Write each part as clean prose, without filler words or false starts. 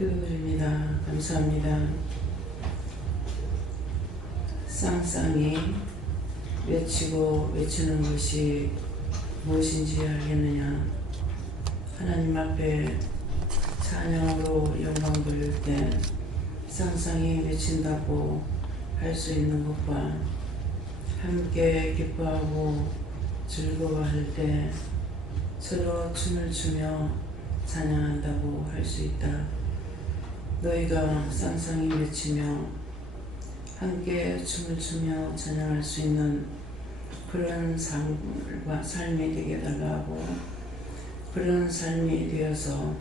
기도드립니다. 감사합니다. 쌍쌍이 외치고 외치는 것이 무엇인지 알겠느냐. 하나님 앞에 찬양으로 영광 돌릴 때 쌍쌍이 외친다고 할 수 있는 것과 함께 기뻐하고 즐거워할 때 서로 춤을 추며 찬양한다고 할 수 있다. 너희가 쌍쌍이 외치며 함께 춤을 추며 찬양할 수 있는 그런 삶이 되게 달라고, 그런 삶이 되어서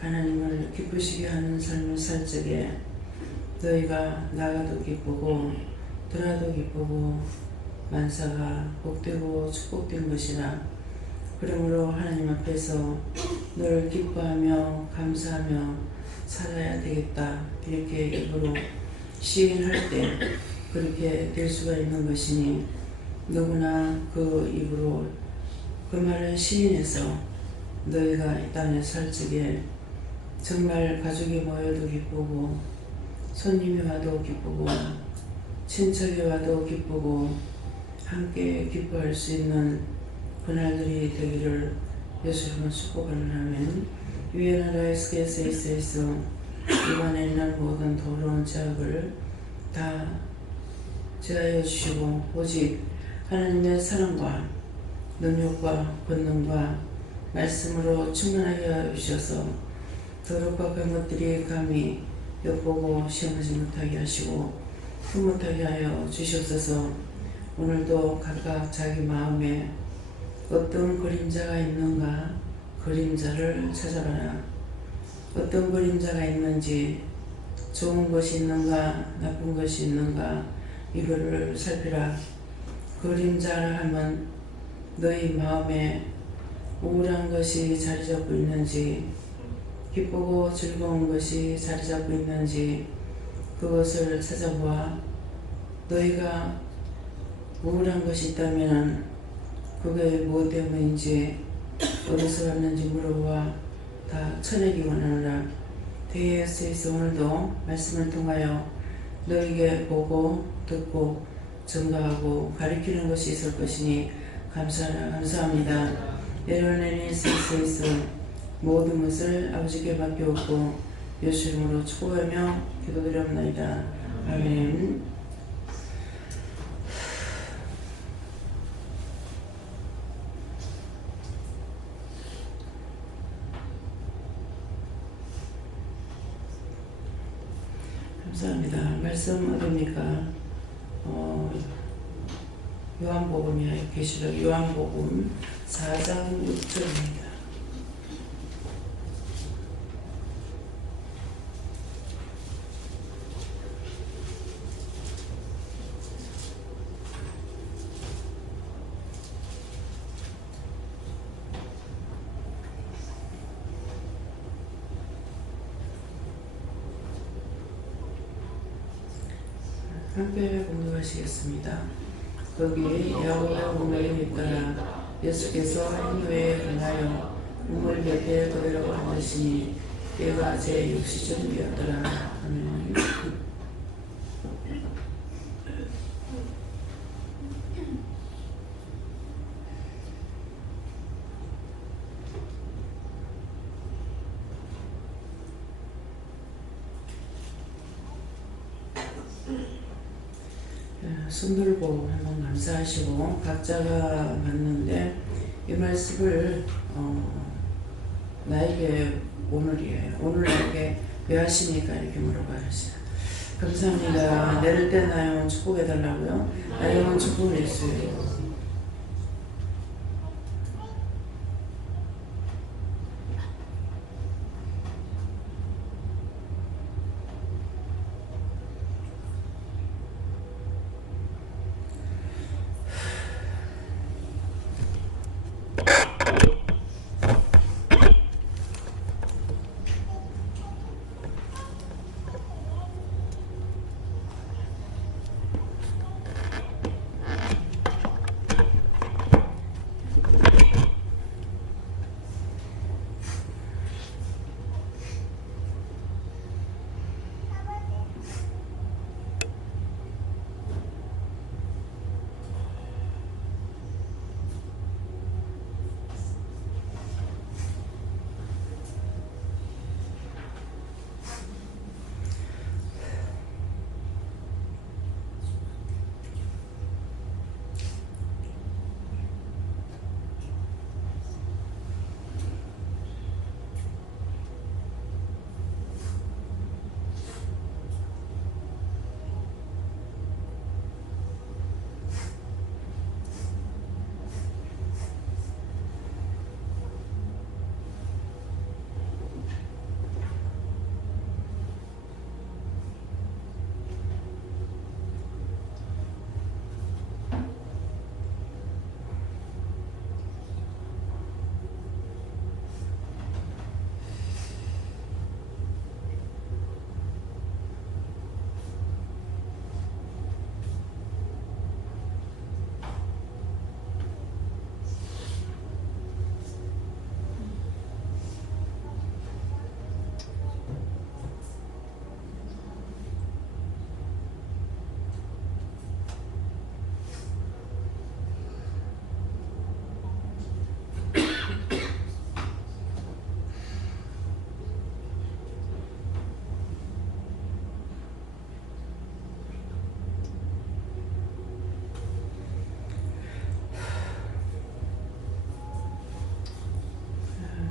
하나님을 기쁘시게 하는 삶을 살 적에 너희가 나가도 기쁘고 들어도 기쁘고 만사가 복되고 축복된 것이라. 그러므로 하나님 앞에서 늘 기뻐하며 감사하며 살아야 되겠다. 이렇게 입으로 시인할 때 그렇게 될 수가 있는 것이니, 누구나 그 입으로 그 말을 시인해서 너희가 이 땅에 살 적에 정말 가족이 모여도 기쁘고 손님이 와도 기쁘고 친척이 와도 기쁘고 함께 기뻐할 수 있는 그날들이 되기를 예수님은 축복하는 아멘. 위의 나라에서 있어 이번에 있는 모든 더러운 죄악을 다 제하여 주시고 오직 하나님의 사랑과 능력과 권능과 말씀으로 충만하게 하여 주셔서 더럽고 악한 것들이 감히 엿보고 시험하지 못하게 하시고 흠못하게 하여 주시옵소서. 오늘도 각각 자기 마음에 어떤 그림자가 있는가 그림자를 찾아봐라. 어떤 그림자가 있는지, 좋은 것이 있는가 나쁜 것이 있는가 이거를 살피라. 그림자를 하면 너희 마음에 우울한 것이 자리 잡고 있는지 기쁘고 즐거운 것이 자리 잡고 있는지 그것을 찾아보아. 너희가 우울한 것이 있다면 그게 무엇 때문인지 어디서 왔는지 물어보아 다 쳐내기 원하노라. 대예수에서 오늘도 말씀을 통하여 너희에게 보고 듣고 증거하고 가르치는 것이 있을 것이니 감사합니다. 내려오는 예수에서 모든 것을 아버지께 맡겨오고 예수 이름으로 축복하며 기도드렸나이다. 아멘. 감사합니다. 말씀 어딥니까? 요한복음이야. 계시록 요한복음 4장 6절입니다. 함께 공부하시겠습니다. 거기 야고보와 문을 잇따라 예수께서 행로에 관하여 우물 곁에 그대로 앉으시니 때가 제 6시쯤이었더라. 아멘. 손 들고 한번 감사하시고, 각자가 봤는데 이 말씀을 나에게 오늘이에요. 오늘 나에게 왜 하시니까 이렇게 물어봐야지. 감사합니다. 내릴 때 나의 영혼 축복해달라고요. 나의 영혼 축복을 했어요.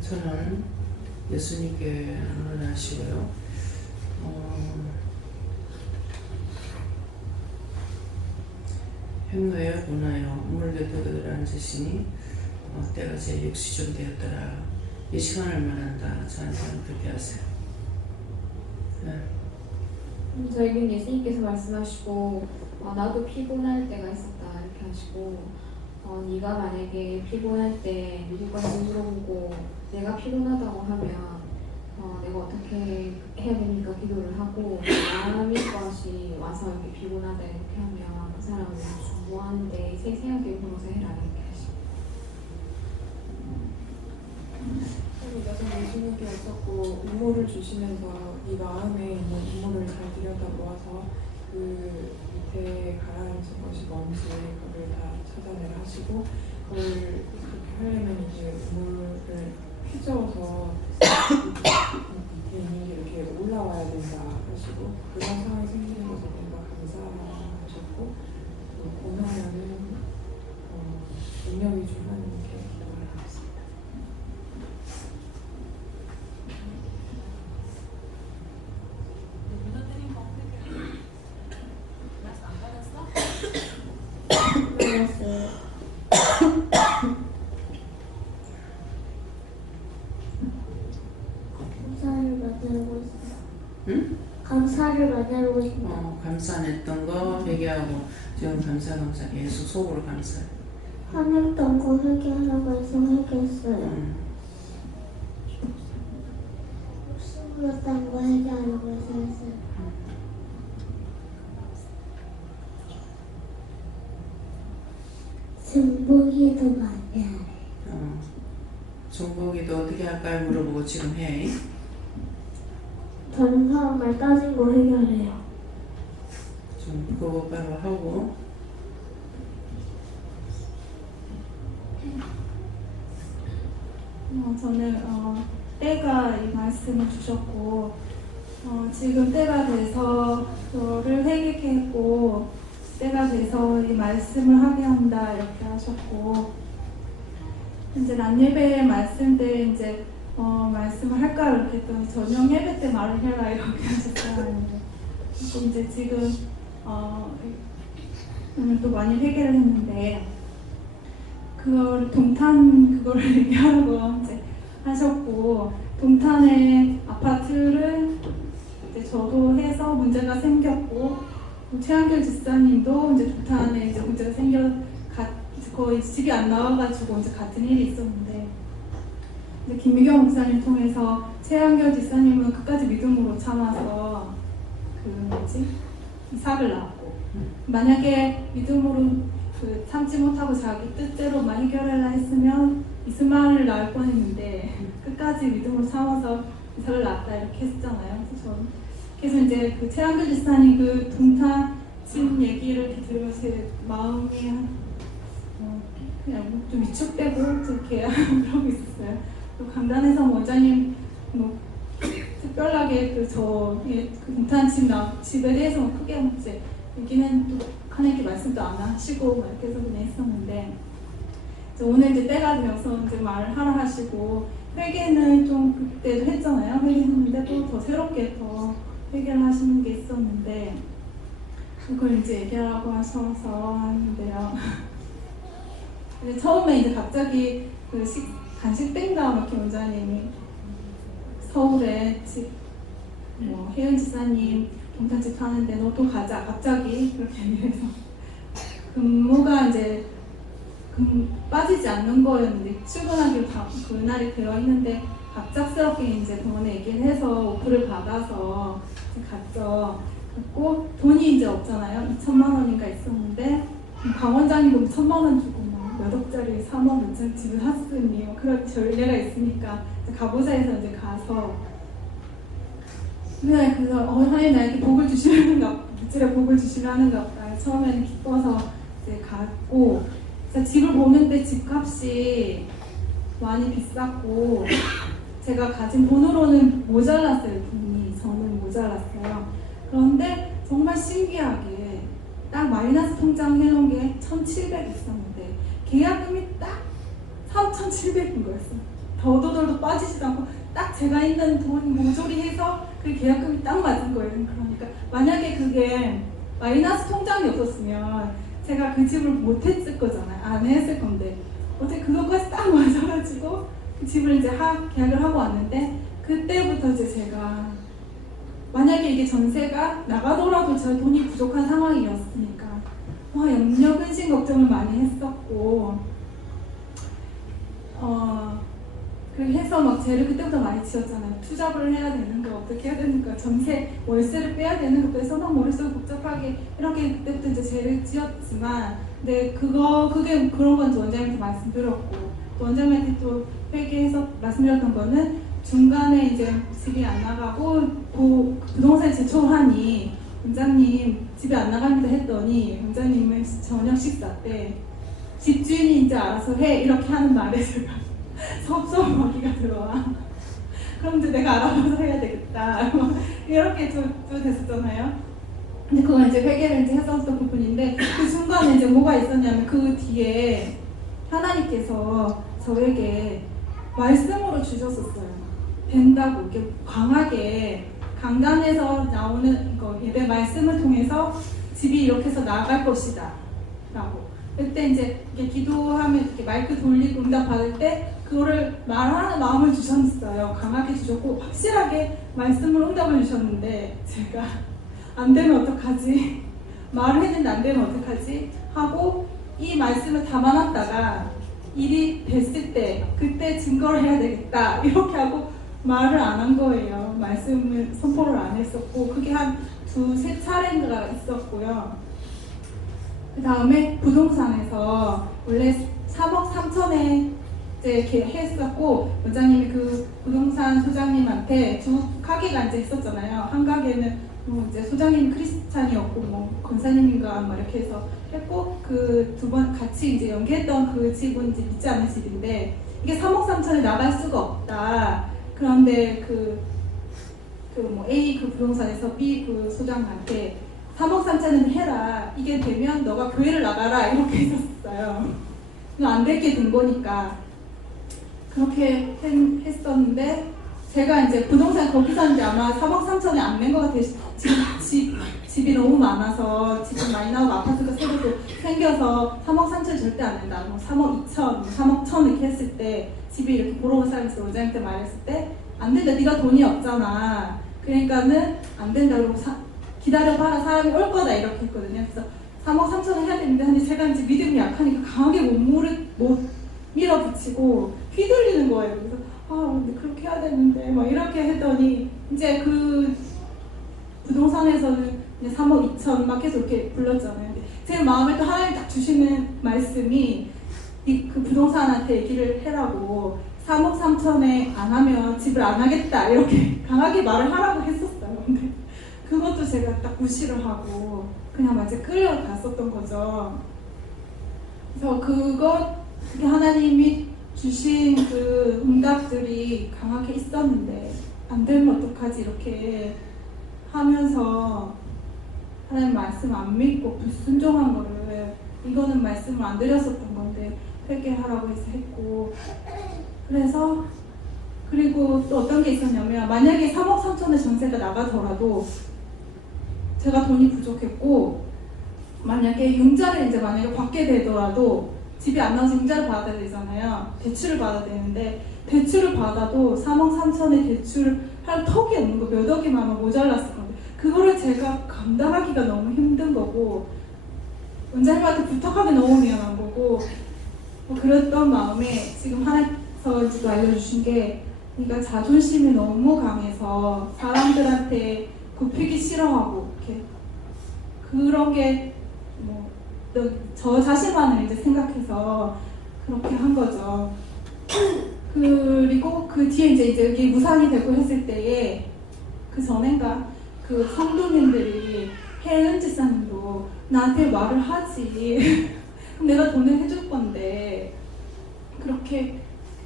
저는 예수님께 헌하시고요. 행노에 보나요 우물에 들어들 앉으시니 때가 제 육시좀 되었더라. 이 시간을 말한다. 저한테는 그렇게 하세요. 네. 저에겐 예수님께서 말씀하시고 나도 피곤할 때가 있었다 이렇게 하시고 네가 만약에 피곤할 때 누구까지 물어보고 내가 피곤하다고 하면 내가 어떻게 해야 됩니까? 기도를 하고 남의 것이 와서 이렇게 피곤하다 이렇게 하면 그 사람을 중보하는데 세세하게 물어서 해라 이렇게 하시고 그래서 예수님께 여쭙고 음모를 주시면서 이 마음에 있는 음모를 잘 들여다보아서 그 밑에 가라앉은 것이 뭔지 그걸 다 찾아내라 하시고 그걸 그렇게 하려면 이제 음모를 휘저어서 밑에 있는 게 이렇게 올라와야 된다 하시고 그런 상황이 생기는 것에 뭔가 감사하셨고 고난하는 능력이 좀 하나님께 기도를 하겠습니다. 감사를 만들고 있어. 응? 감사를 만들고 있어. 감사했던 거 회개하고 지금 감사 계속 속으로 감사해. 화냈던 거 회개하라고 해서 회개했어요. 욕심부렸던 거 회개하라고 해서 했어요. 중보기도 많이 하래. 중보기도 어떻게 할까요? 물어보고 지금 해. 다른 사람 말 따진 거 회개하래요. 좀 그거 바로 하고. 저는 때가 이 말씀을 주셨고 지금 때가 돼서 저를 회개했고 때가 돼서 이 말씀을 하게 한다 이렇게 하셨고 이제 낮예배 말씀 때 이제 말씀을 할까 이렇게 했더니 저녁 예배 때 말을 해라 이렇게 하셨어요. 그리고 이제 지금 오늘 또 많이 회개를 했는데 그걸 동탄 그거를 얘기하라고 이제 하셨고 동탄의 아파트를 이제 저도 해서 문제가 생겼고 최한결 집사님도 이제 동탄에 이제 문제가 거의 집이 안 나와가지고 이제 같은 일이 있었는데 이제 김미경 목사님 통해서 최한결 집사님은 끝까지 믿음으로 참아서 이삭을 낳았고 만약에 믿음으로 참지 못하고 자기 뜻대로만 해결하려 했으면 이스마엘을 낳을 뻔했는데 끝까지 믿음으로 참아서 이삭을 낳았다 이렇게 했잖아요. 그래서 이제 그 최한결 집사님 그 동탄 집 얘기를 이렇게 들으면서 제 마음이 그냥 좀 위축되고 이렇게 그러고 있었어요. 또 강단에서 원장님 특별하게 그 동탄 집에 대해서 크게 이제 얘기는 또 하나님께 말씀도 안 하시고 막 이렇게 해서 그냥 했었는데 오늘 이제 때가 되어서 이제 말을 하라 하시고 회개는 좀 그때도 했잖아요. 회개했는데 또 더 새롭게 더 회개를 하시는 게 있었는데 그걸 이제 얘기하라고 하셔서 하는데요. 근데 처음에 이제 갑자기 간식 땡다 이렇게 원장님이 서울에 혜은 지사님 동탄집 하는데 너도 가자 갑자기 그렇게 얘기해서 근무가 이제 빠지지 않는 거였는데 출근하기로 그날이 되어 있는데 갑작스럽게 이제 병원에 얘기를 해서 오프를 받아서 갔죠. 그리고 돈이 이제 없잖아요. 2천만 원인가 있었는데 강 원장님도 1,000만 원 주고 몇 억짜리 3억 5천 집을 샀으니 그런 전례가 있으니까 가보자 해서 이제 가서 네, 그래서 하나님 나에게 복을 주시려는가 물질에 복을 주시려는가 보다. 처음에는 기뻐서 이제 갔고 그래서 집을 보는데 집값이 많이 비쌌고 제가 가진 돈으로는 모자랐어요. 돈이 저는 모자랐어요. 그런데 정말 신기하게 딱 마이너스 통장 해놓은 게 1,700 있었는데 계약금이 딱 3,700인 거였어요. 더더더도 빠지지도 않고 딱 제가 있는 돈 모조리 해서 그 계약금이 딱 맞은 거예요. 그러니까 만약에 그게 마이너스 통장이 없었으면 제가 그 집을 못 했을 거잖아요. 안 했을 건데 어떻게 그것까지 딱 맞아가지고 그 집을 이제 계약을 하고 왔는데 그때부터 이제 제가 만약에 이게 전세가 나가더라도 제가 돈이 부족한 상황이었으니까 염려 근심 걱정을 많이 했었고 그렇게 해서 막 죄를 그때부터 많이 지었잖아요. 투잡을 해야 되는가 어떻게 해야 되는가 전세 월세를 빼야 되는 것도 해서 막 머릿속이 복잡하게 이렇게 그때부터 이제 죄를 지었지만 근데 그게 그런 건 원장님한테 말씀드렸고 또 원장님한테 또 회개해서 말씀드렸던 거는 중간에 이제 집이 안 나가고 부동산에 제초하니 원장님 집이 안 나갑니다 했더니 원장님은 저녁 식사 때 집주인이 이제 알아서 해 이렇게 하는 말에 제가 섭섭하기가 들어와. 그럼 이제 내가 알아봐서 해야 되겠다. 이렇게 좀 됐었잖아요. 근데 그건 이제 회개를 이제 했었던 부분인데 그 순간에 이제 뭐가 있었냐면 그 뒤에 하나님께서 저에게 말씀으로 주셨었어요. 된다고 이렇게 강하게 강단에서 나오는 예배 말씀을 통해서 집이 이렇게 해서 나아갈 것이다 라고. 그때 이제 이렇게 기도하면 이렇게 마이크 돌리고 응답 받을 때 그거를 말하는 마음을 주셨어요. 강하게 주셨고 확실하게 말씀으로 응답을 주셨는데 제가 안 되면 어떡하지? 말을 했는데 안 되면 어떡하지? 하고 이 말씀을 담아놨다가 일이 됐을 때 그때 증거를 해야 되겠다 이렇게 하고 말을 안 한 거예요. 말씀을 선포를 안 했었고 그게 한 2-3차례인가 있었고요. 그 다음에 부동산에서 원래 3억 3천에 이제 했었고 원장님이 그 부동산 소장님한테 두 가게가 이제 있었잖아요. 한 가게는 뭐 이제 소장님이 크리스찬이었고 뭐 권사님인가 뭐 이렇게 해서 했고 그 두 번 같이 이제 연계했던 그 집은 이제 믿지 않는 집인데 이게 3억 3천에 나갈 수가 없다. 그런데 뭐 A 그 부동산에서 B 그 소장한테 3억 3천은 해라. 이게 되면 너가 교회를 나가라. 이렇게 했었어요. 안 되게 된 거니까. 그렇게 했었는데, 제가 이제 부동산 거기서 이제 아마 3억 3천에 안 낸 것 같아요. 지금 집이 너무 많아서, 집이 많이 나오고 아파트가 새로도 생겨서 3억 3천 절대 안 낸다. 뭐 3억 2천, 3억 1천 이렇게 했을 때, 집이 이렇게 보러 온 사람이 있어. 원장님한테 말했을 때, 안 된다. 네가 돈이 없잖아. 그러니까는 안 된다. 그러고 기다려봐라. 사람이 올 거다. 이렇게 했거든요. 그래서 3억 3천을 해야 되는데, 근데 제가 이제 믿음이 약하니까 강하게 못 밀어붙이고 휘둘리는 거예요. 그래서 근데 그렇게 해야 되는데 막 이렇게 했더니 이제 그 부동산에서는 이제 3억 2천 막 계속 이렇게 불렀잖아요. 제 마음에 또 하나님 딱 주시는 말씀이 그 부동산한테 얘기를 해라고 3억 3천에 안 하면 집을 안 하겠다 이렇게 강하게 말을 하라고 했었어요. 근데 그것도 제가 딱 무시를 하고 그냥 마치 끌려갔었던 거죠. 그래서 그게 하나님이 주신 그 응답들이 강하게 있었는데 안 되면 어떡하지 이렇게 하면서 하나님 말씀 안 믿고 불순종한 거를 이거는 말씀을 안 드렸었던 건데 회개하라고 해서 했고 그래서 그리고 또 어떤 게 있었냐면 만약에 3억 3천의 전세가 나가더라도 제가 돈이 부족했고 만약에 융자를 이제 만약에 받게 되더라도 집이 안 나와서 융자를 받아야 되잖아요. 대출을 받아야 되는데 대출을 받아도 3억 3천의 대출을 할 턱이 없는 거 몇 억이만 모자랐을 건데 그거를 제가 감당하기가 너무 힘든 거고 원장님한테 부탁하기 너무 미안한 거고 뭐 그랬던 마음에 지금 하나님께서 지금 알려주신 게 그러니까 자존심이 너무 강해서 사람들한테 굽히기 싫어하고 이렇게 그런 게 뭐 저 자신만을 이제 생각해서 그렇게 한 거죠. 그리고 그 뒤에 이제 여기 무산이 되고 했을 때에 그 전엔가 그 성도님들이 혜은 지사님도 나한테 말을 하지. 그럼 내가 돈을 해줄 건데 그렇게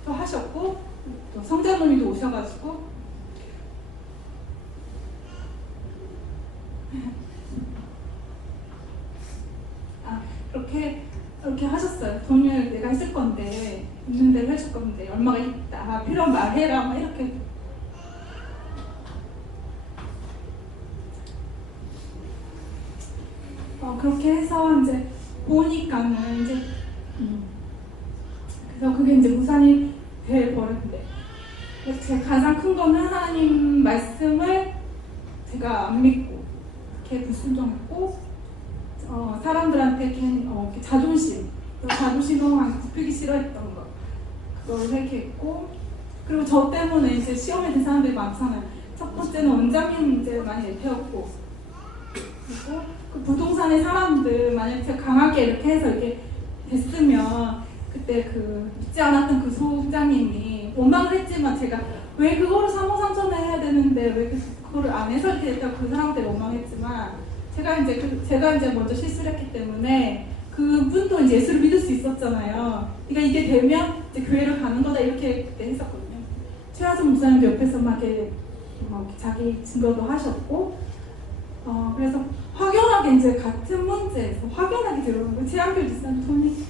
또 하셨고 또 성자님도 오셔가지고 그렇게 하셨어요. 하셨어요. 돈을 내가 해줄 건데 있는 대로 해줄 건데 얼마가 있다. 필요한 말 해라. 막 이렇게. 그렇게 해서 이제 보니까는 이제 그래서 그게 이제 무산이 돼버렸는데 제 가장 큰 건 하나님 말씀을 제가 안 믿고 이렇게 불순종했고 사람들한테 괜히 이렇게 자존심을 굽히기 싫어했던 거 그걸 회개했고 그리고 저 때문에 이제 시험에 든 사람들이 많잖아요. 첫 번째는 원장님 이제 많이 배웠고 그리고 그 부동산의 사람들 만약에 제가 강하게 이렇게 해서 이렇게 됐으면 그때 그 믿지 않았던 그 소장님이 원망을 했지만 제가 왜 그거를 3억 3천에 해야 되는데 왜 그거를 안 해서 이렇게 됐다고 그 사람들이 원망했지만 제가 이제 먼저 실수를 했기 때문에 그분도 이제 예수를 믿을 수 있었잖아요. 그러니까 이게 되면 이제 교회를 가는 거다 이렇게 그때 했었거든요. 최하선 목사님도 옆에서 막 이렇게 자기 증거도 하셨고 그래서 확연하게 이제 같은 문제에서 확연하게 들어오는 거예요. 최한결 지사님 돈이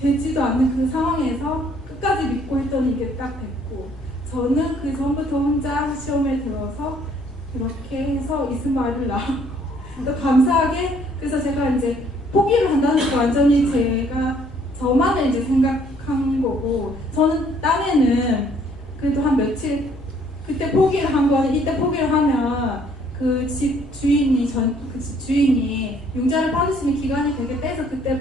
되지도 않는 그 상황에서 끝까지 믿고 있더니 이게 딱 됐고 저는 그 전부터 혼자 시험에 들어서 이렇게 해서 이스마엘을 낳았고 또 감사하게 그래서 제가 이제 포기를 한다는 게 완전히 제가 저만의 이제 생각한 거고 저는 땀에는 그래도 한 며칠 그때 포기를 한 거는 이때 포기를 하면 그 집 주인이 그 집 주인이 융자를 받으시는 기간이 되게 떼서 그때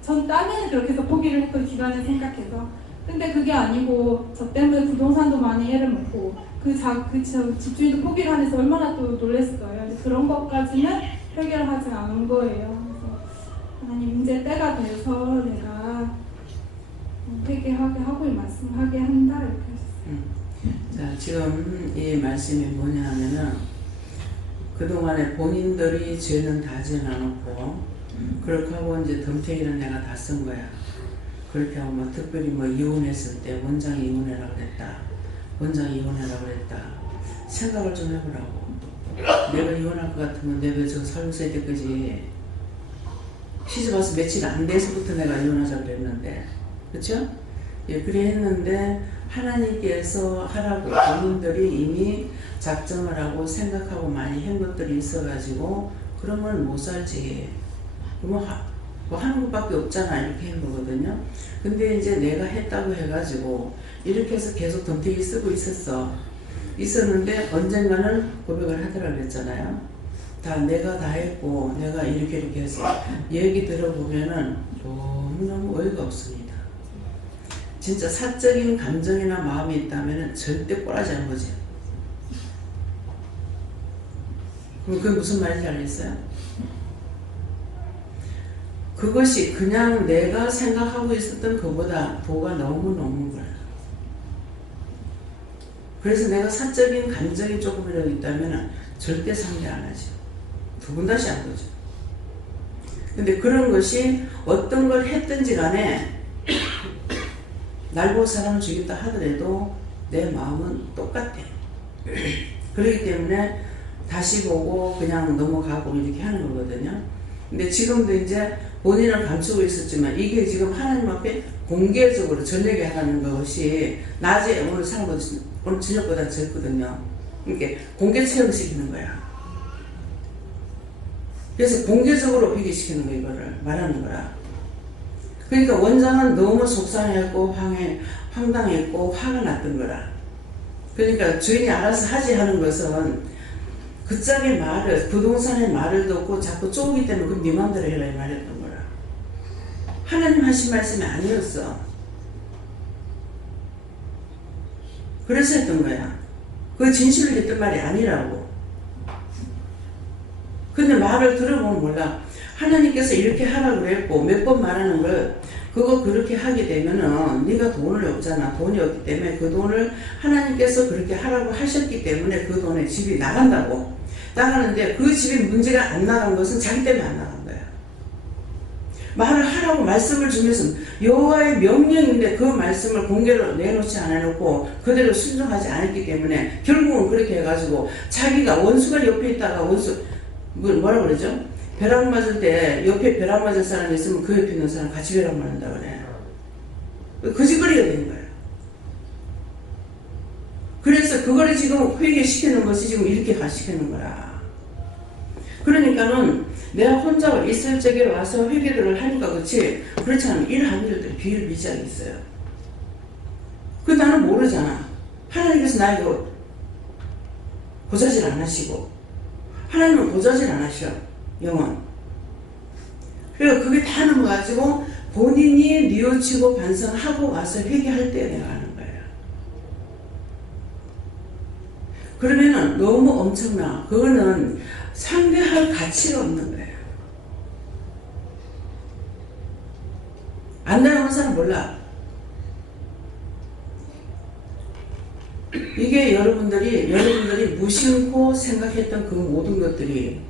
전 땀에는 그렇게 해서 포기를 했던 기간을 생각해서 근데 그게 아니고 저 때문에 부동산도 많이 해를 먹고 그 집주인도 포기를 하면서 얼마나 또 놀랬어요. 그런 것까지는 해결하지 않은 거예요. 그래서 하나님 이제 때가 돼서 내가 회개하게 하고 말씀하게 한다 이렇게 하셨어요. 자, 지금 이 말씀이 뭐냐 하면은 그동안에 본인들이 죄는 다 지어놓고 그렇게 하고 이제 덤태기는 내가 다 쓴 거야. 그렇게 하고 뭐 특별히 뭐 이혼했을 때 원장이 이혼해라 그랬다. 원장이 이혼해라 그랬다. 생각을 좀 해보라고. 내가 이혼할 것 같으면 내가 저 살면서 이때까지 시집 와서 며칠 안 돼서부터 내가 이혼하자 그랬는데 그쵸? 예, 그래 했는데 하나님께서 하라고 본인들이 이미 작정을 하고 생각하고 많이 한 것들이 있어가지고 그러면 못 살지. 그러면 뭐 하는 것밖에 없잖아 이렇게 한 거거든요. 근데 이제 내가 했다고 해가지고 이렇게 해서 계속 덤태기 쓰고 있었는데 언젠가는 고백을 하더라 그랬잖아요. 다 내가 다 했고 내가 이렇게 해서 얘기 들어보면은 너무너무 어이가 없습니다. 진짜 사적인 감정이나 마음이 있다면은 절대 꼴하지 않은 거지. 그럼 그게 무슨 말인지 알겠어요? 그것이 그냥 내가 생각하고 있었던 것보다 도가 너무 넘는 거야. 그래서 내가 사적인 감정이 조금이라도 있다면 절대 상대 안 하죠. 두 번 다시 안 보죠. 근데 그런 것이 어떤 걸 했든지 간에 날 보고 사람을 죽였다 하더라도 내 마음은 똑같아. 그렇기 때문에 다시 보고 그냥 넘어가고 이렇게 하는 거거든요. 근데 지금도 이제 본인을 감추고 있었지만 이게 지금 하나님 앞에 공개적으로 전례게 하는 것이 낮에 오늘 오늘 저녁보다 적거든요. 이렇게 공개 체험시키는 거야. 그래서 공개적으로 회개시키는 거 이거를 말하는 거라. 그러니까 원장은 너무 속상했고 황당했고 화가 났던 거라. 그러니까 주인이 알아서 하지 하는 것은 그 짝의 말을 부동산의 말을 듣고 자꾸 쪼기 때문에 그 네 맘대로 해라 이 말했던 거라. 하나님 하신 말씀이 아니었어. 그래서 했던 거야. 그 진실을 했던 말이 아니라고. 근데 말을 들어보면 몰라. 하나님께서 이렇게 하라고 그랬고 몇 번 말하는 걸 그거 그렇게 하게 되면은 네가 돈을 없잖아. 돈이 없기 때문에 그 돈을 하나님께서 그렇게 하라고 하셨기 때문에 그 돈에 집이 나간다고. 나가는데 그 집이 문제가 안 나간 것은 자기 때문에 안 나간 거야. 말을 하라고 말씀을 주면서 여호와의 명령인데 그 말씀을 공개로 내놓지 않아놓고 그대로 순종하지 않았기 때문에 결국은 그렇게 해가지고 자기가 원수가 옆에 있다가 뭐라 그러죠? 벼락 맞을 때 옆에 벼락 맞을 사람이 있으면 그 옆에 있는 사람 같이 벼락 맞는다 그래. 거짓거리가 되는 거야. 그래서 그거를 지금 회개시키는 것이 지금 이렇게 가시키는 거라. 그러니까는 내가 혼자 있을 적에 와서 회개를 하니까 그렇지, 그렇지 않으면 이러한 일들이 비일비재하게 있어요. 그 나는 모르잖아. 하나님께서 나에게 고자질 안 하시고, 하나님은 고자질 안 하셔. 영원. 그러니까 그게 다 넘어가지고 본인이 뉘우치고 반성하고 와서 회개할 때 내가 하는 거예요. 그러면은 너무 엄청나. 그거는 상대할 가치가 없는 거예요. 안 닮은 사람 몰라. 이게 여러분들이 무심코 생각했던 그 모든 것들이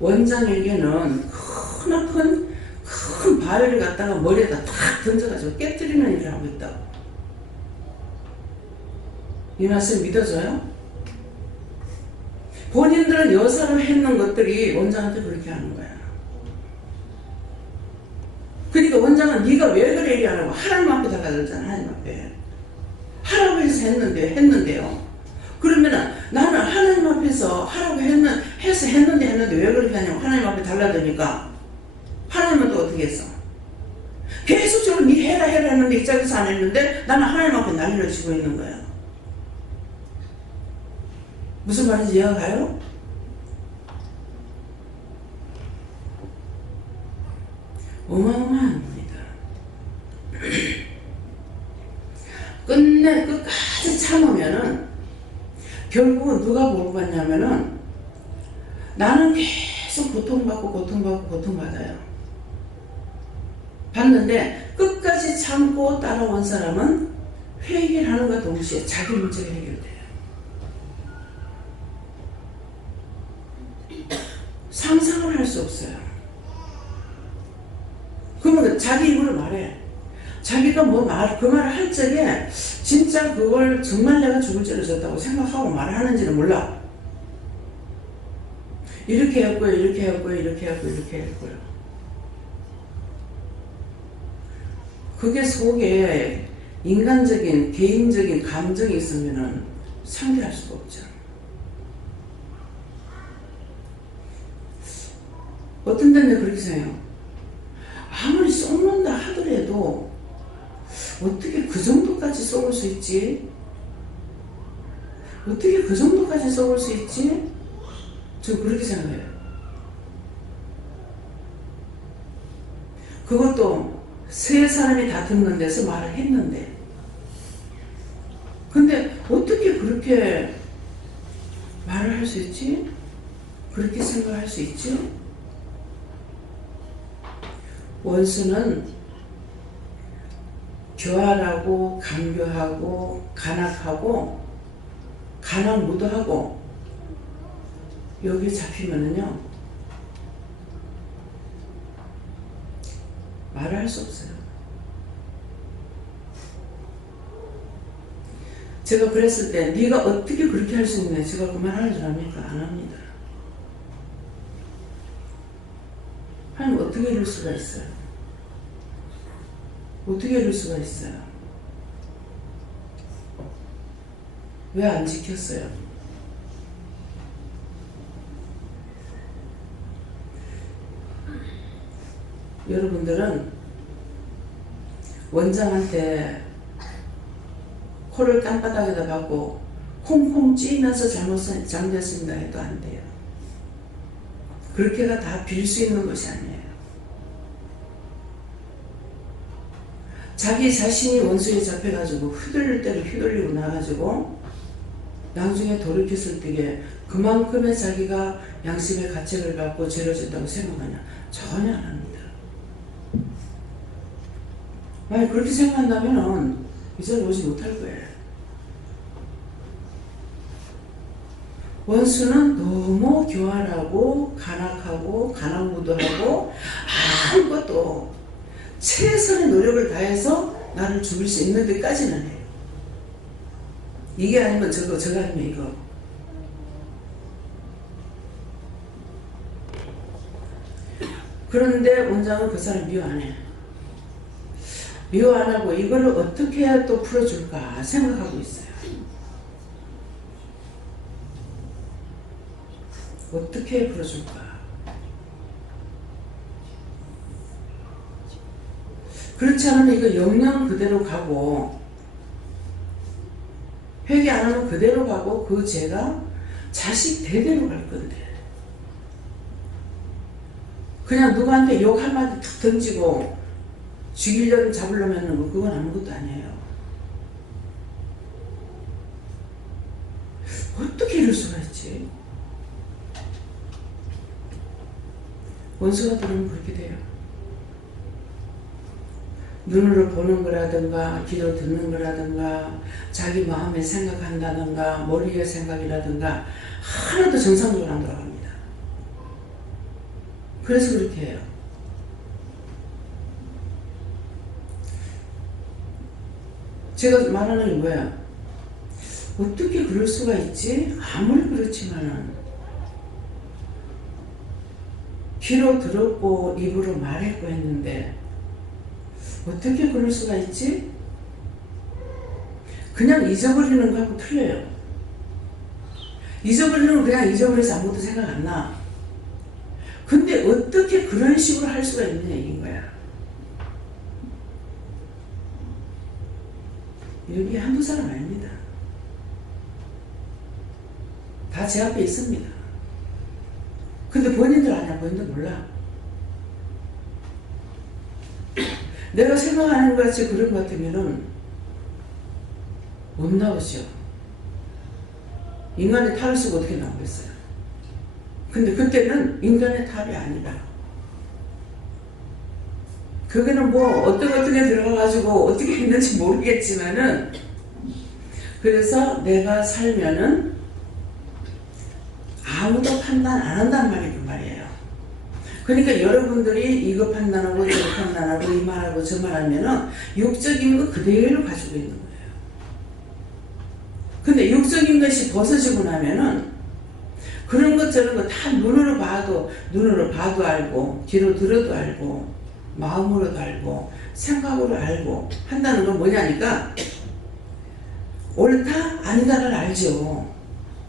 원장에게는 크나큰 바위를 갖다가 머리에다 탁 던져가지고 깨뜨리는 일을 하고 있다고. 이 말씀 믿어져요? 본인들은 여사로 했는 것들이 원장한테 그렇게 하는 거야. 그러니까 원장은 네가 왜 그래 이리 하라고 하나님 앞에 달라들잖아. 하나님 앞에 하라고 해서 했는데요. 그러면은 나는 하나님 앞에서 하라고 했는데 왜 그렇게 하냐고 하나님 앞에 달라드니까 하나님은 또 어떻게 했어? 계속적으로 네 해라 했는데 입장에서 안 했는데 나는 하나님 앞에 난리를 치고 있는 거야. 무슨 말인지 이해가 가요? 어마어마한 겁니다. 끝까지 참으면은 결국은 누가 보고 받냐면은 나는 계속 고통받아요. 받는데 끝까지 참고 따라온 사람은 회개를 하는과 동시에 자기 문제가 해결돼요. 상상을 할 수 없어요. 그러면 자기 입으로 말해. 자기가 그 말을 할 적에 진짜 그걸 정말 내가 죽을 죄를 졌다고 생각하고 말을 하는지는 몰라. 이렇게 했고요, 이렇게 했고요, 이렇게 했고요, 이렇게 했고요. 그게 속에 인간적인, 개인적인 감정이 있으면은 상대할 수가 없죠. 어떤 데는 그렇게 생각해요. 아무리 썩는다 하더라도 어떻게 그 정도까지 썩을 수 있지? 어떻게 그 정도까지 썩을 수 있지? 저 그렇게 생각해요. 그것도 세 사람이 다 듣는 데서 말을 했는데 근데 어떻게 그렇게 말을 할 수 있지? 그렇게 생각할 수 있지? 원수는 교활하고 간교하고 간악하고 간악무도하고 여기 잡히면은요 말을 할 수 없어요. 제가 그랬을 때 네가 어떻게 그렇게 할 수 있냐 제가 그 말 하는 줄 압니까? 안 합니다. 하나님 어떻게 이럴 수가 있어요? 어떻게 이럴 수가 있어요? 왜 안 지켰어요? 여러분들은 원장한테 코를 땅바닥에다 박고 콩콩 찌면서 잘못됐습니다 해도 안 돼요. 그렇게가 다 빌 수 있는 것이 아니에요. 자기 자신이 원수에 잡혀가지고 휘둘릴 때를 휘둘리고 나가지고 나중에 돌이켰을 때에 그만큼의 자기가 양심의 가책을 받고 죄를 졌다고 생각하냐? 전혀 안 합니다. 만약 그렇게 생각한다면 이 자리에 오지 못할 거예요. 원수는 너무 교활하고 간악하고 간악무도하고 아무것도 최선의 노력을 다해서 나를 죽일 수 있는 데까지는 해요. 이게 아니면 저거 아니면 이거. 그런데 원장은 그 사람 미워 안 해. 미워 안 하고 이거를 어떻게 해야 또 풀어줄까 생각하고 있어요. 어떻게 풀어줄까? 그렇지 않으면 이거 영영 그대로 가고 회개 안 하면 그대로 가고 그 죄가 자식 대대로 갈 건데 그냥 누구한테 욕 한마디 툭 던지고 죽이려면 잡으려면 그건 아무것도 아니에요. 어떻게 이럴 수가 있지? 원수가 들으면 그렇게 돼요. 눈으로 보는 거라든가 귀로 듣는 거라든가 자기 마음에 생각한다든가 머리의 생각이라든가 하나도 정상적으로 안 돌아갑니다. 그래서 그렇게 해요. 제가 말하는 게 뭐야? 어떻게 그럴 수가 있지? 아무리 그렇지만은 귀로 들었고 입으로 말했고 했는데 어떻게 그럴 수가 있지? 그냥 잊어버리는 거하고 틀려요. 잊어버리는 건 그냥 잊어버려서 아무것도 생각 안 나. 근데 어떻게 그런 식으로 할 수가 있느냐 이긴 거야. 여기 한두 사람 아닙니다. 다 제 앞에 있습니다. 근데 본인들 아냐? 본인들 몰라. 내가 생각하는 것 같이 그런 것 같으면은 못 나오죠. 인간의 탈을 쓰고 어떻게 나오겠어요? 근데 그때는 인간의 탈이 아니라 그거는 뭐 어떻게 들어가가지고 어떻게 했는지 모르겠지만은 그래서 내가 살면은 아무도 판단 안 한단 말이 그 말이에요. 그러니까 여러분들이 이거 판단하고 저거 판단하고 이 말하고 저 말하면은 육적인 거 그대로 가지고 있는 거예요. 근데 육적인 것이 벗어지고 나면은 그런 것 저런 거 다 눈으로 봐도 알고 귀로 들어도 알고 마음으로도 알고 생각으로 알고 한다는 건 뭐냐니까 옳다 아니다를 알죠.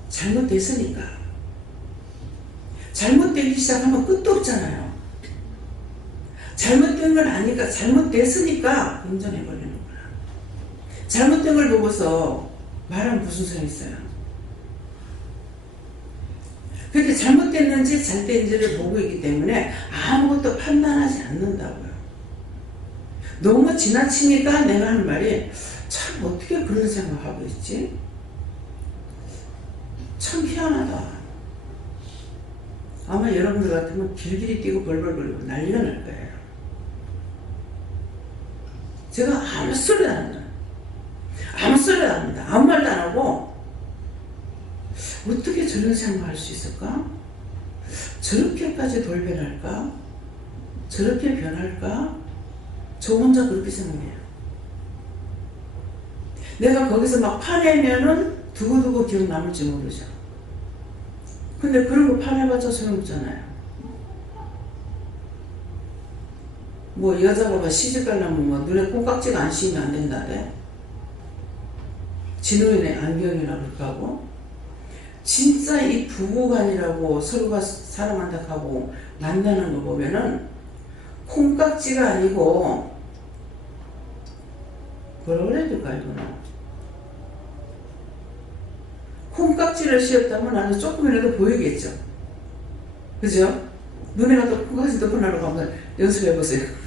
잘못됐으니까. 잘못되기 시작하면 끝도 없잖아요. 잘못된 걸 아니까 잘못됐으니까 인정해버리는 거야. 잘못된 걸 보고서 말하면 무슨 소용이 있어요. 그렇게 잘못됐는지 잘됐는지를 보고 있기 때문에 아무것도 판단하지 않는다고요. 너무 지나치니까 내가 하는 말이 참 어떻게 그런 생각하고 있지? 참 희한하다. 아마 여러분들 같으면 길길이 뛰고 벌벌 난리가 날 거예요. 제가 아무 소리도 안 합니다. 아무 소리도 안 합니다. 아무 말도 안 하고 어떻게 저런 생각할 수 있을까? 저렇게까지 돌변할까? 저렇게 변할까? 저 혼자 그렇게 생각해요. 내가 거기서 막 파내면은 두고두고 기억 남을지 모르죠. 근데 그런 거 파내봤자 소용없잖아요. 뭐 여자가 뭐 시집가려면 뭐 눈에 콩깍지가 안 씌우면 안 된다대. 진호인의 안경이라고 그렇게 하고 진짜 이 부부간이라고 서로가 사랑한다 하고 만나는 거 보면은 콩깍지가 아니고 뭐라 그래야 될까 이거는 콩깍지를 씌웠다면 나는 조금이라도 보이겠죠. 그죠? 눈에 가서 콩깍지 덮어놓으라고 한번 연습해보세요.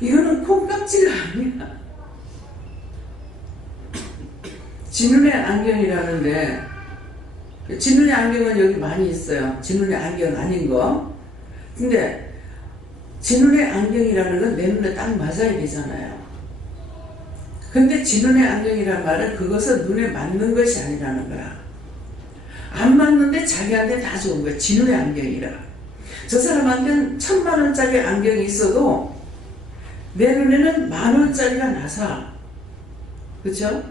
이거는 콩깍지가 아니야. 진눈의 안경이라는데 진눈의 안경은 여기 많이 있어요. 진눈의 안경 아닌 거. 근데 진눈의 안경이라는 건 내 눈에 딱 맞아야 되잖아요. 근데 진눈의 안경이란 말은 그것은 눈에 맞는 것이 아니라는 거야. 안 맞는데 자기한테 다 좋은 거야. 진눈의 안경이라. 저 사람한테는 1000만원짜리 안경이 있어도 내 눈에는 10,000원짜리가 나사. 그쵸?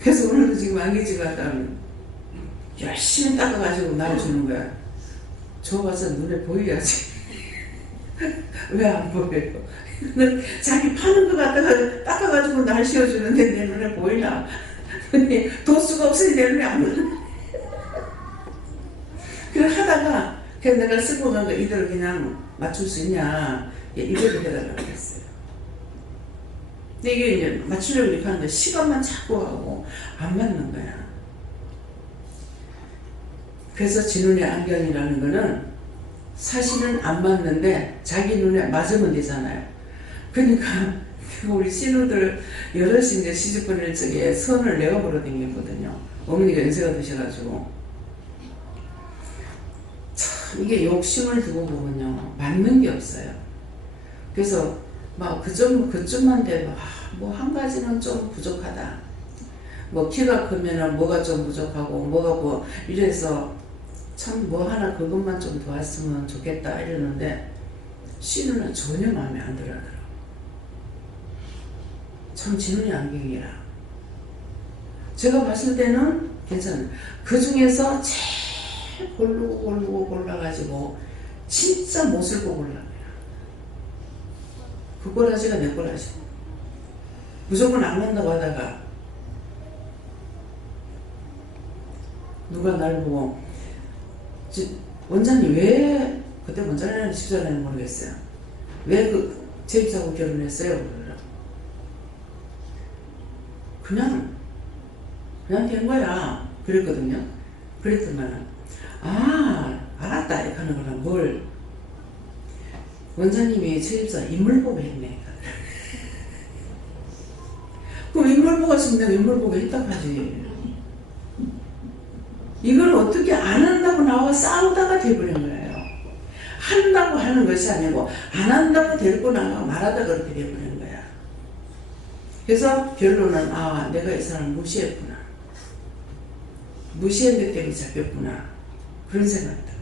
그래서 오늘도 지금 안경집 갔다 열심히 닦아가지고 나를 주는 거야. 줘봐서 눈에 보여야지. 왜 안 보여요? 자기 파는 거 갖다가 닦아가지고 날 씌워주는데 내 눈에 보이나? 도수가 없으니 내 눈에 안 보이나? 그래 하다가 그냥 내가 쓰고 간 거 이대로 그냥 맞출 수 있냐? 이대로 해달라고 했어요. 근데 이게 이제 맞추려고 이렇게 하는데 시간만 자꾸 하고 안 맞는 거야. 그래서 진훈의 안경이라는 거는 사실은 안 맞는데 자기 눈에 맞으면 되잖아요. 그러니까 우리 신우들 여럿이 이제 시집 보낼 적에 선을 내가 보러 다녔거든요. 어머니가 연세가 드셔가지고. 참 이게 욕심을 두고 보면요 맞는 게 없어요. 그래서 막 그쯤만 돼도 뭐 한 가지는 좀 부족하다. 뭐 키가 크면은 뭐가 좀 부족하고 뭐가 뭐 이래서 참 뭐 하나 그것만 좀 도왔으면 좋겠다 이러는데 신우는 전혀 마음에 안 들어하더라고. 참 진훈이 안경이라. 제가 봤을 때는 괜찮아요. 그 중에서 제일 고르고 골라가지고 진짜 못을 고 골라요. 그 꼬라지가 내 꼬라지. 무조건 안 간다고 하다가 누가 날 보고 원장님 왜 그때 원장이라는 집사라는 모르겠어요. 왜 그 제입사하고 결혼했어요? 그냥 된 거야. 그랬거든요. 그랬더만 알았다 이렇게 하는 거랑 뭘 원장님이 제입사 인물보고 했네. 그럼 인물보고 했으면 내가 인물보고 했다고 하지. 이걸 어떻게 안 한다고 나와 싸우다가 돼버린 거예요. 한다고 하는 것이 아니고 안 한다고 데리고 나가 말하다가 그렇게 돼버린 거야. 그래서 결론은 내가 이 사람을 무시했구나. 무시했기 때문에 잡혔구나. 그런 생각이 들어요.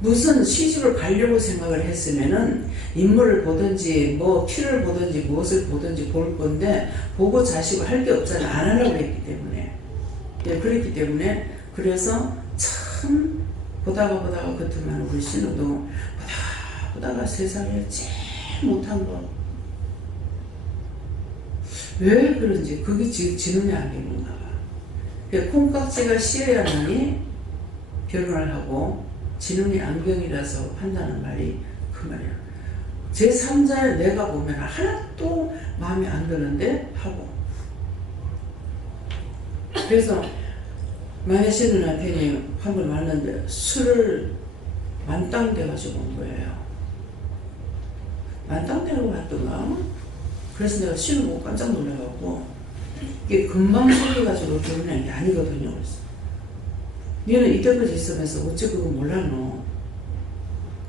무슨 시집을 가려고 생각을 했으면은 인물을 보든지 뭐 키를 보든지 무엇을 보든지 볼 건데 보고 자시고 할 게 없잖아. 안 하려고 했기 때문에. 그랬기 때문에 그래서 참 보다가 그렇지만 우리 신우도 보다가 세상에 제일 못한 거 왜 그런지 그게 진훈의 안경인가 봐. 콩깍지가 씌어야만이 결혼을 하고 진훈이 안경이라서 한다는 말이 그 말이야. 제3자의 내가 보면 하나도 마음에 안 드는데 하고. 그래서 마혜씨는 남편이 한 번 왔는데 술을 만땅 돼가지고 온 거예요. 만땅 되고 왔더만. 그래서 내가 신을 보고 깜짝 놀라갖고 이게 금방 생겨가지고 결혼한 게 아니거든요. 그래서 얘는 이때까지 있으면서 어째 그거 몰랐노?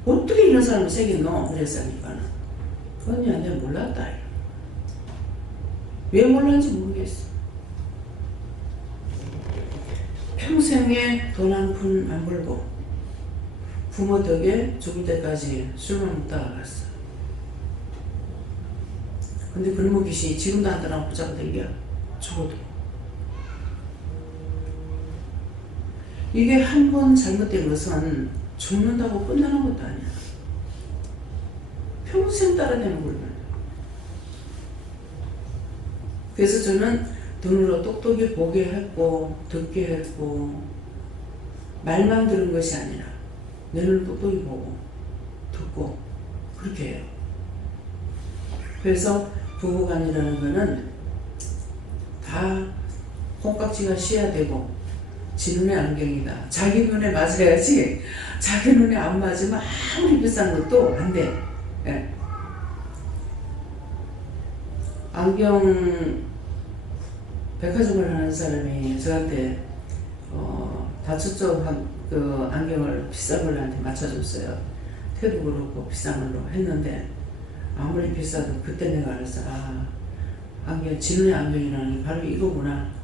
어떻게 이런 사람이 생겼노? 그랬으니까 언니야 내가 몰랐다. 왜 몰랐는지 모르겠어. 평생에 돈 한 푼 안 벌고 부모 덕에 죽을 때까지 술만 먹다가 갔어. 근데 그놈의 귀신이 지금도 안 떠나고 붙잡고 댕겨. 죽어도. 이게 한 번 잘못된 것은 죽는다고 끝나는 것도 아니야. 평생 따라내는 거야. 그래서 저는 눈으로 똑똑히 보게 했고 듣게 했고 말만 들은 것이 아니라 내 눈을 똑똑히 보고 듣고 그렇게 해요. 그래서 부부간이라는 거는 다 콩깍지가 씌어야 되고 진눈의 안경이다. 자기 눈에 맞아야지 자기 눈에 안 맞으면 아무리 비싼 것도 안 돼. 예. 안경 백화점을 하는 사람이 저한테 다초점 그 안경을 비싼 걸 나한테 맞춰줬어요. 태도 그렇고 비싼 걸로 했는데 아무리 비싸도 그때 내가 알았어. 안경 진눈의 안경이라는 게 바로 이거구나.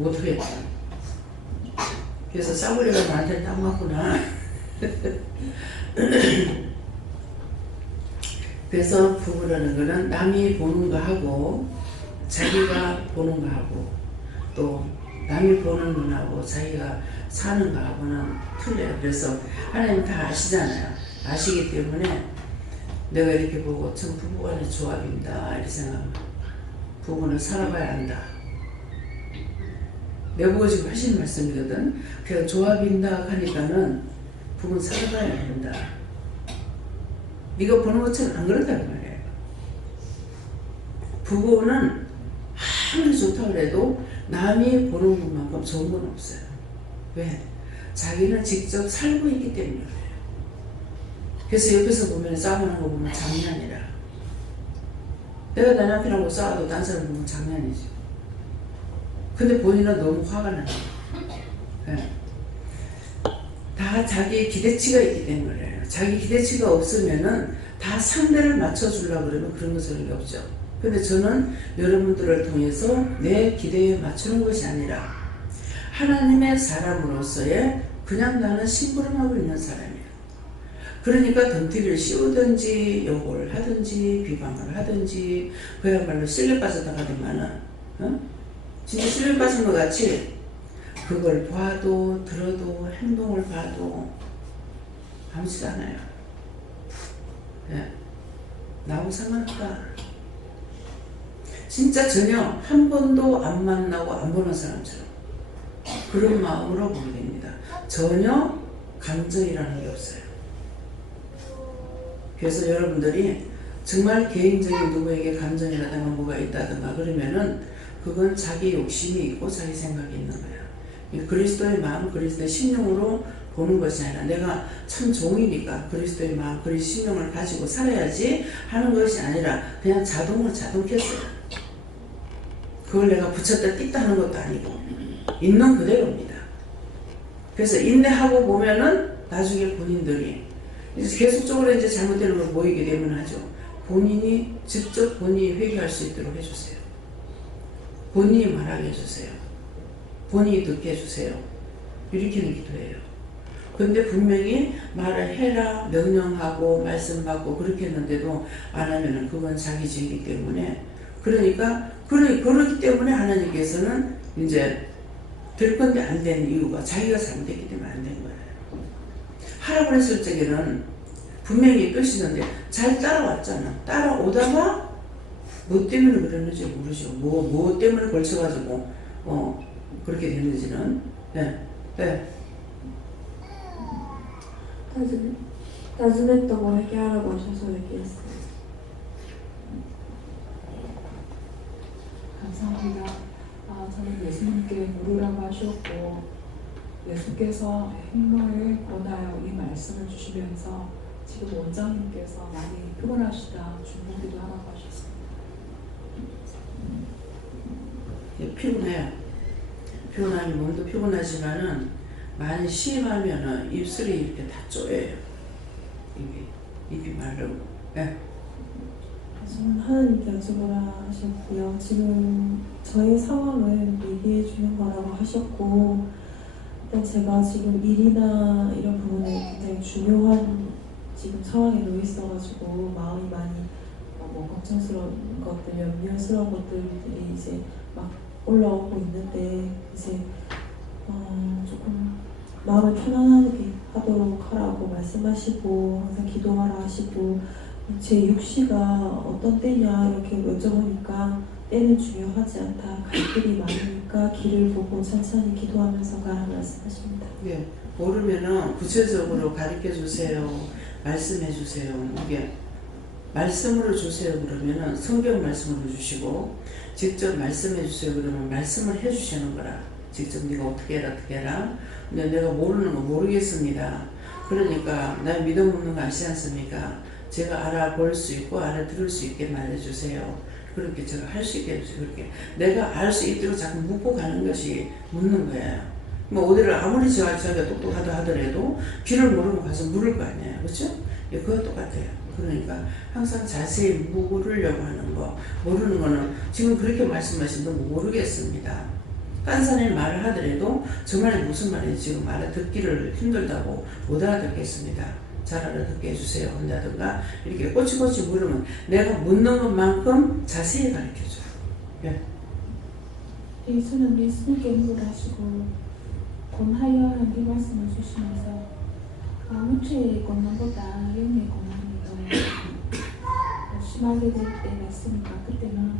어떻게 했다. 그래서 싸구려가 나한테 딱 맞구나. 그래서 부부라는 거는 남이 보는 거 하고 자기가 보는 거 하고 또 남이 보는 눈하고 자기가 사는 거하고는 틀려요. 그래서 하나님 다 아시잖아요. 아시기 때문에 내가 이렇게 보고 참 부부간의 조합입니다 이렇게 생각합니다. 부부는 살아봐야 한다. 내보고 지금 하신 말씀이거든. 그래서 조합인다 하니까는 부부는 살아봐야 한다. 네가 보는 것처럼 안 그렇다는 말이에요. 부부는 아무리 좋다고 해도 남이 보는 것만큼 좋은 건 없어요. 왜? 자기는 직접 살고 있기 때문에 그래요. 그래서 옆에서 보면 싸우는 거 보면 장난이라. 내가 내 남편하고 싸워도 딴 사람 보면 장난이죠. 근데 본인은 너무 화가 나요. 네. 다 자기의 기대치가 있기 때문에 그래요. 자기 기대치가 없으면은 다 상대를 맞춰주려고 그러면 그런 거 저런 게 없죠. 근데 저는 여러분들을 통해서 내 기대에 맞추는 것이 아니라 하나님의 사람으로서의 그냥 나는 심부름하고 있는 사람이에요. 그러니까 덤티를 씌우든지 욕을 하든지 비방을 하든지 그야말로 실내 빠져나가더만은 진짜 실내 빠진 것 같이 그걸 봐도 들어도 행동을 봐도 아무렇지도 않아요. 네. 나하고 상관없다. 진짜 전혀 한 번도 안 만나고 안 보는 사람처럼 그런 마음으로 보게 됩니다. 전혀 감정이라는 게 없어요. 그래서 여러분들이 정말 개인적인 누구에게 감정이라든가 뭐가 있다든가 그러면은 그건 자기 욕심이 있고 자기 생각이 있는 거예요. 그리스도의 마음, 그리스도의 심령으로 보는 것이 아니라 내가 참 종이니까 그리스도의 마음, 그리스도의 심령을 가지고 살아야지 하는 것이 아니라 그냥 자동으로 자동켰어요. 그걸 내가 붙였다 뗐다 하는 것도 아니고 있는 그대로입니다. 그래서 인내하고 보면은 나중에 본인들이 이제 계속적으로 이제 잘못되는 걸 보이게 되면 하죠. 본인이 직접 본인이 회개할 수 있도록 해주세요. 본인이 말하게 해주세요. 본인이 듣게 해주세요. 이렇게는 기도해요. 근데 분명히 말을 해라 명령하고 말씀받고 그렇게 했는데도 안 하면은 그건 자기 죄이기 때문에 그러니까 그렇기 때문에 하나님께서는 이제 될 건데 안 된 이유가 자기가 잘못했기 때문에 안 된 거예요. 하라고 했을 적에는 분명히 뜻이는데 잘 따라왔잖아. 따라오다가 뭐 때문에 그러는지 모르죠. 뭐 때문에 걸쳐가지고 그렇게 됐는지는 네. 따뜻했다고 회개하라고 하셔서 얘기했어요. 감사합니다. 저는 예수님께 물으라고 하셨고 예수께서 행로에 권하여 이 말씀을 주시면서 지금 원장님께서 많이 피곤하시다 중보기도 하라고 하셨습니다. 피곤해요. 피곤하니 몸도 피곤하지만은 많이 심하면은 입술이 이렇게 다 쪼여요. 입이 마르고. 네. 저는 하나님께 여쭤보라 하셨고요. 지금 저의 상황을 얘기해 주는 거라고 하셨고 일단 제가 지금 일이나 이런 부분에 굉장히 중요한 지금 상황에 놓여 있어가지고 마음이 많이 걱정스러운 것들, 염려스러운 것들이 이제 막 올라오고 있는데 이제 조금 마음을 편안하게 하도록 하라고 말씀하시고 항상 기도하라 하시고 제 육시가 어떤 때냐 이렇게 여쭤보니까 때는 중요하지 않다. 갈 길이 많으니까 길을 보고 천천히 기도하면서 가라 말씀하십니다. 예, 모르면은 구체적으로 가르쳐 주세요. 말씀해 주세요. 이게 말씀으로 주세요 그러면은 성경 말씀으로 주시고 직접 말씀해 주세요 그러면 말씀을 해 주시는 거라. 직접 네가 어떻게 해라. 근데 내가 모르는 거 모르겠습니다. 그러니까 나 믿음 없는 거 아시지 않습니까? 제가 알아볼 수 있고 알아들을 수 있게 말해주세요. 그렇게 제가 할 수 있게 해주세요. 그렇게 내가 알 수 있도록 자꾸 묻고 가는 것이 묻는 거예요. 뭐 어디를 아무리 자기가 똑똑하다 하더라도 길을 모르면 가서 물을 거 아니에요. 그렇죠? 예, 그거 똑같아요. 그러니까 항상 자세히 물으려고 하는 거. 모르는 거는 지금 그렇게 말씀하신도 모르겠습니다. 딴 사람이 말을 하더라도 저 말이 무슨 말인지 지금 알아듣기를 힘들다고 못 알아듣겠습니다. 잘 알아듣게 해주세요 한다든가 이렇게 꼬치꼬치 물으면 내가 묻는 것만큼 자세히 가르쳐줘요. 예. 예수는 예수님께 물으시고 권하여라는 이 말씀을 주시면서 육체의 권한보다 영의 권한이 더 심하게 될 때가 있으니까 그때는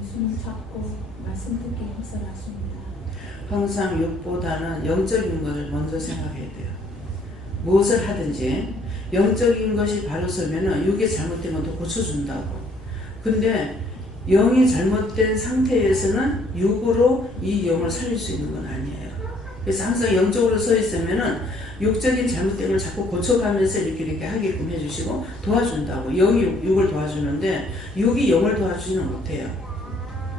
예수님 찾고 말씀 듣기 힘쓰라 하십니다. 항상 육보다는 영적인 것을 먼저 생각해야 돼요. 무엇을 하든지 영적인 것이 바로 서면은 육이 잘못된 것도 고쳐준다고. 근데 영이 잘못된 상태에서는 육으로 이 영을 살릴 수 있는 건 아니에요. 그래서 항상 영적으로 서 있으면은 육적인 잘못된 걸 자꾸 고쳐가면서 이렇게 하게끔 해주시고 도와준다고. 영이 육을 도와주는데 육이 영을 도와주지는 못해요.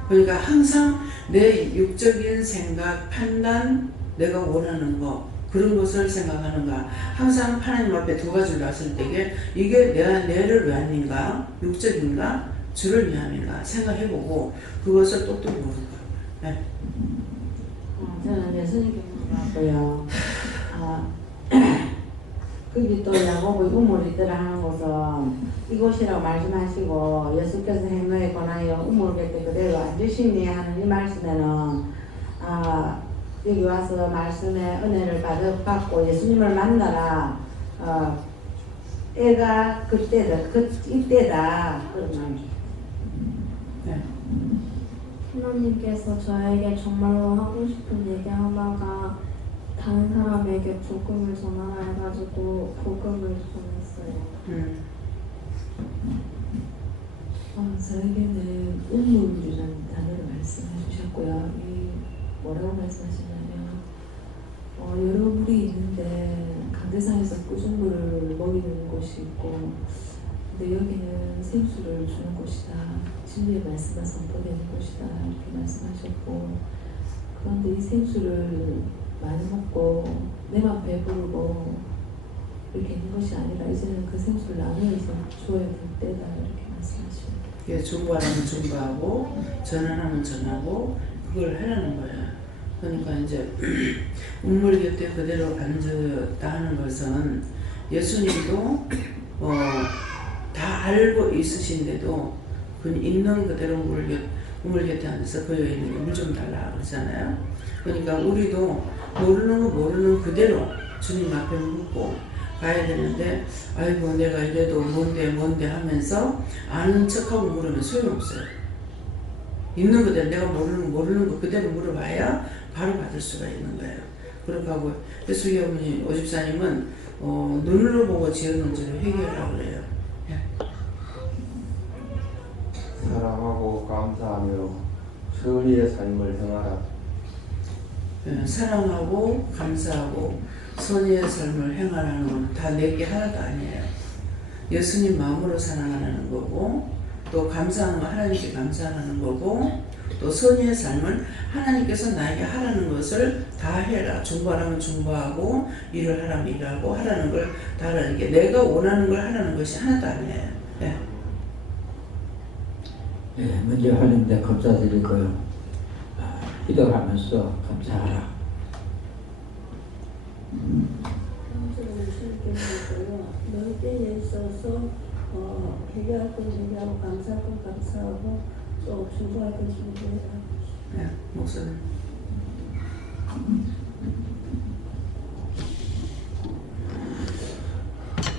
그러니까 항상 내 육적인 생각, 판단, 내가 원하는 거 그런 것을 생각하는가. 항상 하나님 앞에 두 가지를 놨을 때에 이게 내를 위함인가, 육적인가, 주를 위함인가 생각해보고 그것을 똑똑히 묻는 거예요. 네. 저는 예수님께 물어봤고요. 거기 또 야고보 우물이더라 하는 곳은 이곳이라고 말씀하시고 예수께서 행로에 권하여 우물 곁에 그대로 앉으시니 하는 이 말씀에는 여기 와서 말씀의 은혜를 받고 예수님을 만나라 때가 그때다 이때다 그런 말이에요. 네. 하나님께서 저에게 정말로 하고 싶은 얘기 하나가 다른 사람에게 복음을 전하라 해가지고 복음을 전했어요. 저에게는 우물이라는 단어를 말씀해 주셨고요. 이 뭐라고 말씀하시냐면 여러 물이 있는데 강대상에서 꾸준물을 먹이는 곳이 있고 근데 여기는 생수를 주는 곳이다. 진리의 말씀만 선포되는 곳이다. 이렇게 말씀하셨고 그런데 이 생수를 많이 먹고 내만 배부르고 이렇게 있는 것이 아니라 이제는 그 생수를 나누어서 주어야 될 때다. 이렇게 말씀하십니다. 예, 중보하면 중보하고 전하면 전하고 그걸 하라는 거예요. 그러니까 이제 우물 곁에 그대로 앉았다 하는 것은 예수님도 다 알고 있으신데도 그 있는 그대로 우물 곁에 앉아서 그 여인에게 물 좀 달라 그러잖아요. 그러니까 우리도 모르는 그대로 주님 앞에 묻고 가야 되는데 아이고 내가 이래도 뭔데 하면서 아는 척하고 물으면 소용없어요. 있는 그대로 내가 모르는 거 그대로 물어봐야 바로 받을 수가 있는 거예요. 그렇게 하고 예수기 어머니 오집사님은 눈으로 보고 지은 문제를 해결하라고 그래요. 예. 사랑하고 감사하며 선의의 삶을 행하라. 사랑하고 감사하고 선의의 삶을 행하라는 건 다 내게 하나도 아니에요. 예수님 마음으로 사랑하는 거고 또 감사하는 건 하나님께 감사하는 거고 또 선의의 삶을 하나님께서 나에게 하라는 것을 다 해라. 중보하라면 중보하고 일을 하라면 일하고 하라는 걸 다 하라는 게 내가 원하는 걸 하라는 것이 하나도 아니에요. 네. 네, 먼저 하나님께 감사드리고요. 기도하면서 감사하라. 감사를 예수님께 드리고요. 너희 때에 있어서 회개할 건 회개하고 감사할 건 감사하고 또 중보할 건 중보해라. 네, 목사님.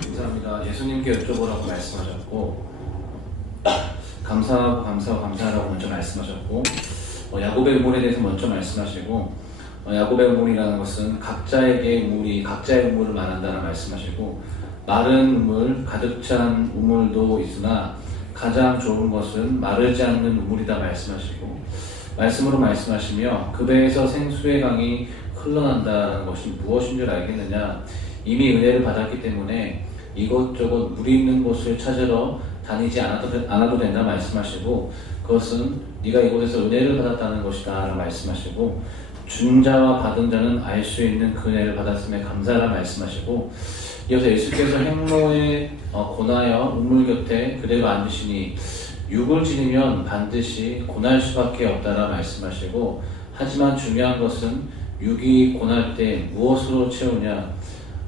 감사합니다. 예수님께 여쭤보라고 말씀하셨고 감사하라고 먼저 말씀하셨고 야곱의 우물에 대해서 먼저 말씀하시고 야곱의 우물이라는 것은 각자의 우물을 말한다는 말씀하시고 마른 우물, 가득 찬 우물도 있으나 가장 좋은 것은 마르지 않는 우물이다 말씀하시고 말씀으로 말씀하시며 그 배에서 생수의 강이 흘러난다는 것이 무엇인 줄 알겠느냐. 이미 은혜를 받았기 때문에 이것저것 물이 있는 곳을 찾으러 다니지 않아도 된다 말씀하시고 그것은 네가 이곳에서 은혜를 받았다는 것이다 라고 말씀하시고 준 자와 받은 자는 알 수 있는 그 은혜를 받았음에 감사라 말씀하시고 이어서 예수께서 행로에 고나여 우물 곁에 그대로 앉으시니 육을 지니면 반드시 고날 수밖에 없다라 말씀하시고 하지만 중요한 것은 육이 고날 때 무엇으로 채우냐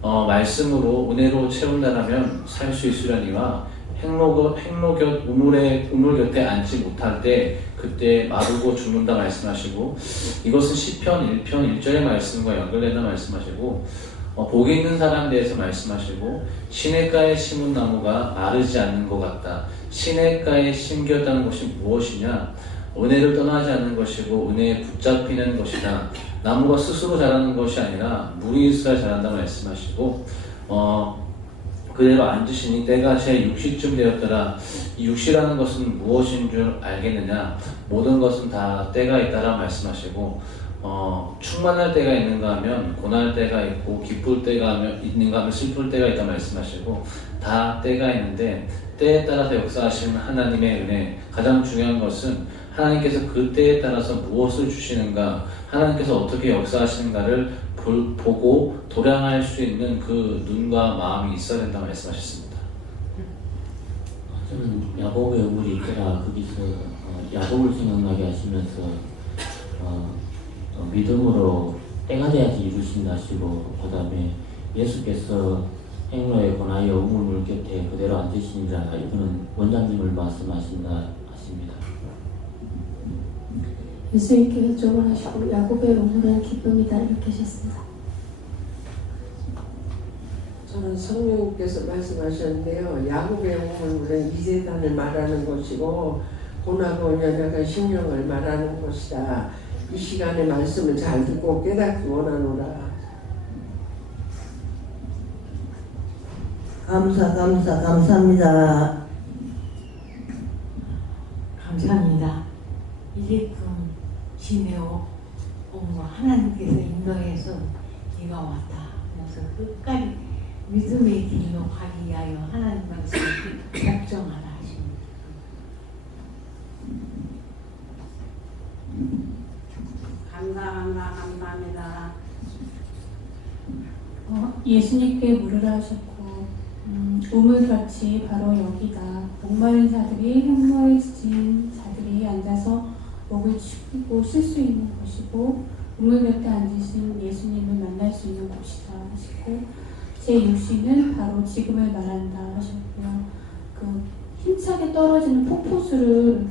말씀으로 은혜로 채운다라면 살 수 있으려니와 행로 곁 우물 곁에 앉지 못할 때 그때 마르고 죽는다 말씀하시고, 이것은 시편 1편 1절의 말씀과 연결된다 말씀하시고, 복이 있는 사람에 대해서 말씀하시고, 시냇가에 심은 나무가 마르지 않는 것 같다. 시냇가에 심겼다는 것이 무엇이냐? 은혜를 떠나지 않는 것이고 은혜에 붙잡히는 것이다. 나무가 스스로 자라는 것이 아니라 물이 있어야 자란다 말씀하시고, 그대로 앉으시니 때가 제 6시쯤 되었더라. 이 6시라는 것은 무엇인 줄 알겠느냐? 모든 것은 다 때가 있다라 말씀하시고, 충만할 때가 있는가 하면 고난할 때가 있고, 기쁠 때가 있는가 하면 슬플 때가 있다 말씀하시고, 다 때가 있는데 때에 따라서 역사하시는 하나님의 은혜, 가장 중요한 것은 하나님께서 그 때에 따라서 무엇을 주시는가, 하나님께서 어떻게 역사하시는가를 보고 도량할 수 있는 그 눈과 마음이 있어야 된다 말씀하셨습니다. 저는 야곱의 우물이 있더라. 거기서 야곱을 생각나게 하시면서 믿음으로 때가 돼야지 이루신다 하시고, 그 다음에 예수께서 행로에 권하여 우물 곁에 그대로 앉으신 자, 이거는 원장님을 말씀하신다 하십니다. 예수님께서 조언하시고 야곱의 우물은 기쁨이다 이렇게 하셨습니다. 저는 성령님께서 말씀하셨는데요. 야곱의 우물은 이재단을 말하는 것이고 고나고 연약한 심령을 말하는 것이다. 이 시간에 말씀을 잘 듣고 깨닫기 원하노라. 감사합니다. 감사합니다. 이제끔 지내오 하나님께서 인도해서 네가 왔다. 그래서 끝까지 믿음의 길로 가기 위하여 하나님 말씀을 복종하라 하십니다. 감사합니다. 예수님께 물으라 하셨고, 우물 곁이 바로 여기다. 목마른 자들이 행로에 지친 자들이 앉아서 목을 축이고 쉴 수 있는 곳이고, 우물 곁에 앉으신 예수님을 만날 수 있는 곳이다 하시고, 제 6시는 바로 지금을 말한다 하셨고요. 그 힘차게 떨어지는 폭포수를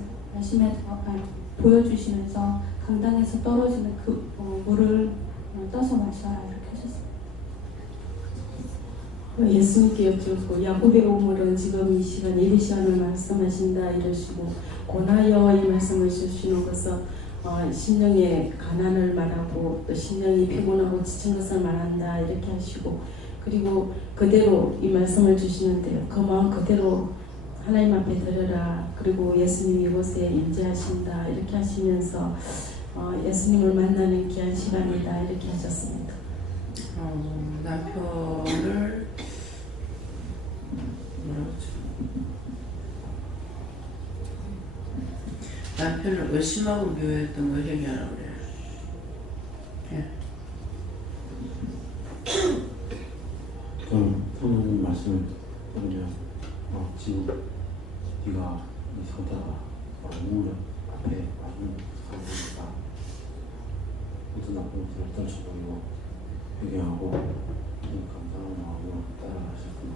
보여주시면서 강당에서 떨어지는 그 물을 떠서 마셔라 이렇게 하셨습니다. 예수님께 여쭈었고 야곱의 우물은 지금 이 시간 예배 시간을 말씀하신다 이러시고, 고나여 이 말씀을 주시는 것은 심령의 가난을 말하고 또 심령이 피곤하고 지친 것을 말한다 이렇게 하시고, 그리고 그대로 이 말씀을 주시는데요. 그 마음 그대로 하나님 앞에 드려라. 그리고 예수님이 이곳에 임재하신다 이렇게 하시면서 예수님을 만나는 귀한 시간이다 이렇게 하셨습니다. 남편을 남편을 의심하고 미워했던 걸 얘기하라고 그래요. 예. 저는 성령님 말씀을 들으면 지금 네가 이 상태가 우물 앞에 와있는 상태니까 모든 나쁜 것을 떨쳐버리고 회개하고 감사하는 마음으로 따라가셨구나.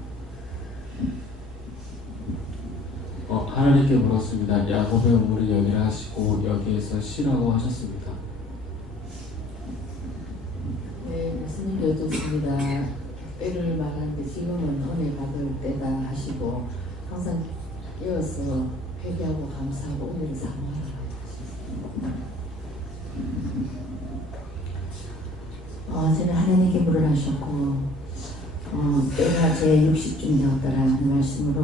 하나님께 물었습니다. 야곱의 우물이 여기라 하시고 여기에서 쉬라고 하셨습니다. 네, 예수님이 여쭙습니다. 때를 말하는데 지금은 은혜 받을 때다 하시고, 항상 이어서 회개하고 감사하고 은혜를 사모하라 하셨습니다. 저는 하나님께 물을 하셨고, 때가 제 60쯤 되었더라 하는 말씀으로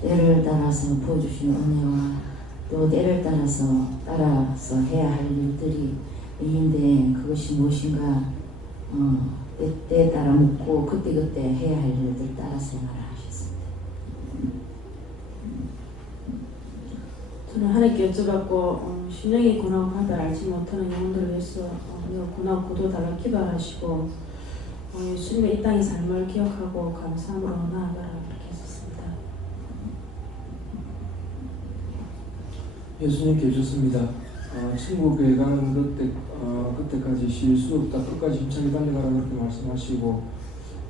때를 따라서 부어주시는 은혜와 또 때를 따라서 해야 할 일들이 있는데, 그것이 무엇인가 때에 따라 묻고 그때그때 해야 할 일들 따라 생활을 하셨습니다. 저는 하나님께 여쭤봤고, 심령이 고나고 바다를 알지 못하는 영혼들을 위해서 고나고 고도달라 기도하시고, 예수님의 이 땅의 삶을 기억하고 감사함으로 나아가라 그렇게 하셨습니다. 예수님께 주셨습니다. 천국에 가는 그때까지 쉴 수 없다. 끝까지 힘차게 달려가라 그렇게 말씀하시고,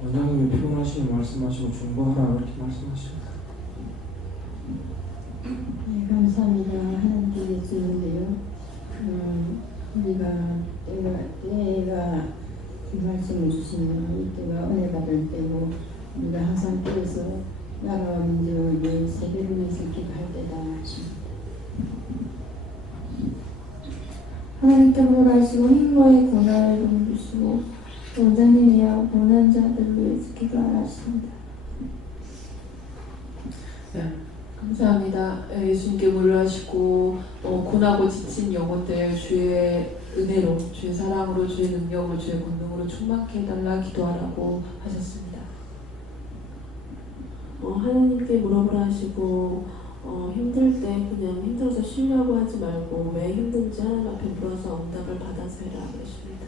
원장님이 피곤하시니 말씀하시고 중보하라 그렇게 말씀하십니다. 주는데요. 우리가 때가 이 말씀을 주시면 이때가 은혜 받을 때고 우리가 항상 때에서 나라와 민족을 위해 세계를 위해서 기도할 때다 하십니다. 하나님께서 하시고 힘과의 고난을 주시고 원장님이여 고난 자들을 위해서 기도하라 하십니다. 네, 감사합니다. 예수님께 물러하시고 고나고 지친 영혼들 주의 은혜로, 주의 사랑으로, 주의 능력으로, 주의 권능으로 충만케 해달라 기도하라고 하셨습니다. 하나님께 물어보라 하시고 힘들 때 그냥 힘들어서 쉬려고 하지 말고 왜 힘든지 하나님 앞에 물어서 응답을 받아서 해라 그러십니다.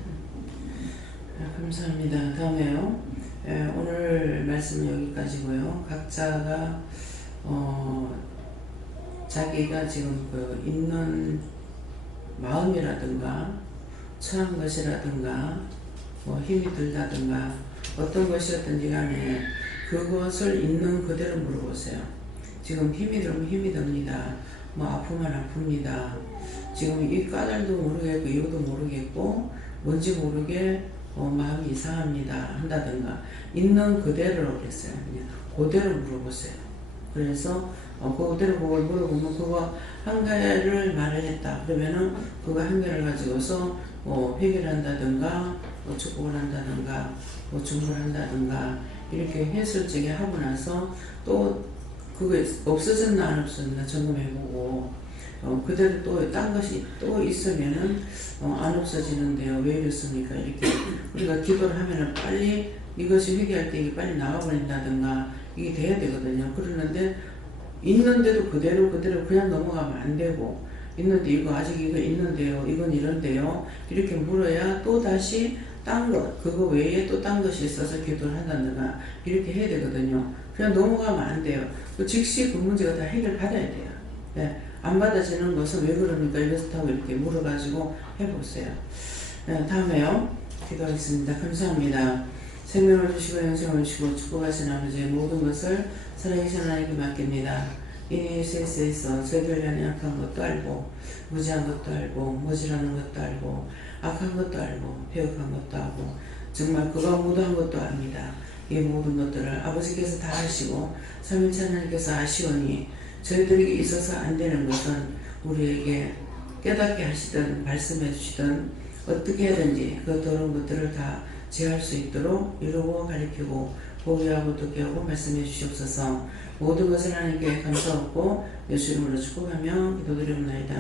감사합니다. 다음에요. 오늘 말씀은 여기까지고요. 각자가 자기가 지금 있는 마음이라든가 처한 것이라든가 힘이 들다든가 어떤 것이었든지 간에 그것을 있는 그대로 물어보세요. 지금 힘이 들면 힘이 듭니다. 아프면 아픕니다. 지금 이 까닭도 모르겠고 이유도 모르겠고 뭔지 모르게 마음이 이상합니다 한다든가 있는 그대로 그랬어요. 그냥 그대로 물어보세요. 그래서 그대로 물어보면 그거 한 개를 말을 했다. 그러면은 그거 한 개를 가지고서 해결한다든가 축복을 한다든가 중보를 한다든가 이렇게 해설적에 하고 나서 또 그거 없어졌나 안 없어졌나 점검해보고 그대로 또 딴 것이 또 있으면은 안 없어지는데요. 왜 이렇습니까? 이렇게 우리가 기도를 하면은 빨리 이것이 회개할 때 이게 빨리 나가버린다든가 이게 돼야 되거든요. 그러는데 있는데도 그대로 그냥 넘어가면 안 되고 있는데 이거 아직 이거 있는데요. 이건 이런데요. 이렇게 물어야 또 다시 딴 것, 그거 외에 또 딴 것이 있어서 기도를 한다든가 이렇게 해야 되거든요. 그냥 넘어가면 안 돼요. 즉시 그 문제가 다 해결받아야 돼요. 네. 안 받아지는 것은 왜 그럽니까? 이렇다고 이렇게 물어가지고 해보세요. 네, 다음에요. 기도하겠습니다. 감사합니다. 생명을 주시고 영생을 주시고 축복하신 아버지의 모든 것을 살아계신 하나님께 맡깁니다. 이 세상에서 저희들 간에 약한 것도 알고 무지한 것도 알고 모질하는 것도 알고 악한 것도 알고 배역한 것도 알고 정말 그가 무도한 것도 압니다. 이 모든 것들을 아버지께서 다 아시고 삼위일체 하나님께서 아시오니 저희들에게 있어서 안 되는 것은 우리에게 깨닫게 하시든 말씀해 주시든 어떻게 하든지 그 더러운 것들을 다 제할 수 있도록 이루고 가리키고 보호하고 듣게 하고 말씀해 주시옵소서. 모든 것을 하나님께 감사하고 예수 이름으로 축복하며 기도드리옵나이다.